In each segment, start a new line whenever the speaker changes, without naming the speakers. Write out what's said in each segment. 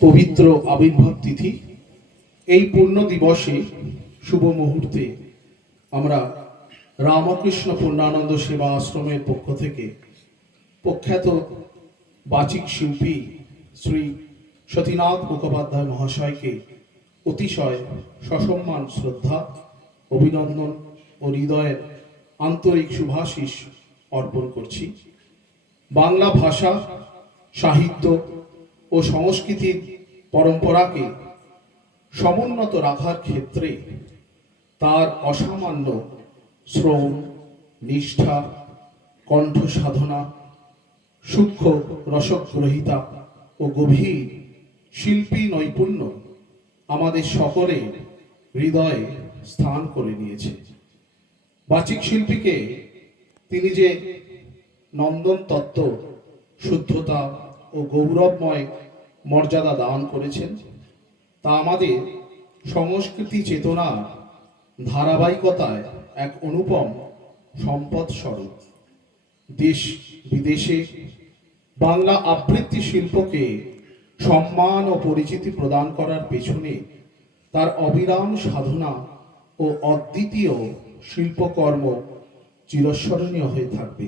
পবিত্র আবির্ভাব তিথি। এই পূর্ণ দিবসে শুভ মুহূর্তে আমরা রামকৃষ্ণ পূর্ণানন্দ সেবা আশ্রমের পক্ষ থেকে প্রখ্যাত বাচিক শিল্পী শ্রী সতীনাথ মুখোপাধ্যায় মহাশয়কে অতিশয় সসম্মান, শ্রদ্ধা, অভিনন্দন ও হৃদয়ের আন্তরিক শুভাশিস অর্পণ করছি। বাংলা ভাষা, সাহিত্য ও সংস্কৃতির পরম্পরাকে সমুন্নত রাখার ক্ষেত্রে তার অসামান্য শ্রম, নিষ্ঠা কণ্ঠ সাধনা সূক্ষ্ম রসগ্রহিতা ও গভীর শিল্পী নৈপুণ্য আমাদের সকলে হৃদয়ে স্থান করে নিয়েছে। বাচিক শিল্পীকে তিনি যে নন্দন তত্ত্ব, শুদ্ধতা ও গৌরবময় মর্যাদা দান করেছেন। তা আমাদের সংস্কৃতি চেতনা ধারাবাহিকতায় এক অনুপম সম্পদ স্বরূপ দেশ বিদেশে বাংলা আবৃত্তি শিল্পকে সম্মান ও পরিচিতি প্রদান করার পেছনে তার অবিরাম সাধনা ও অদ্বিতীয় শিল্পকর্ম চিরস্মরণীয় হয়ে থাকবে।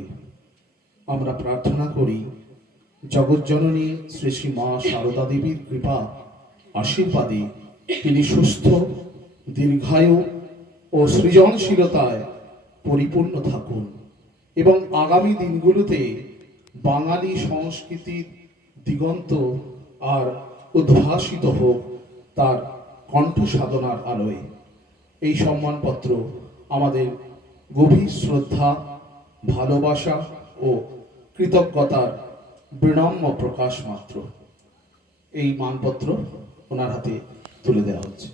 আমরা প্রার্থনা করি জগজ্জননী শ্রী শ্রী মা সারদা দেবীর কৃপা, আশীর্বাদে তিনি সুস্থ, দীর্ঘায়ু ও সৃজনশীলতায় পরিপূর্ণ থাকুন। এবং আগামী দিনগুলোতে বাঙালি সংস্কৃতির দিগন্ত আর উদ্ভাসিত হোক তার কণ্ঠ সাধনার আলোয়। এই সম্মানপত্র আমাদের গভীর শ্রদ্ধা, ভালোবাসা ও কৃতজ্ঞতার বিনম্র প্রকাশ মাত্র। এই মানপত্র ওনার হাতে তুলে দেওয়া হচ্ছে।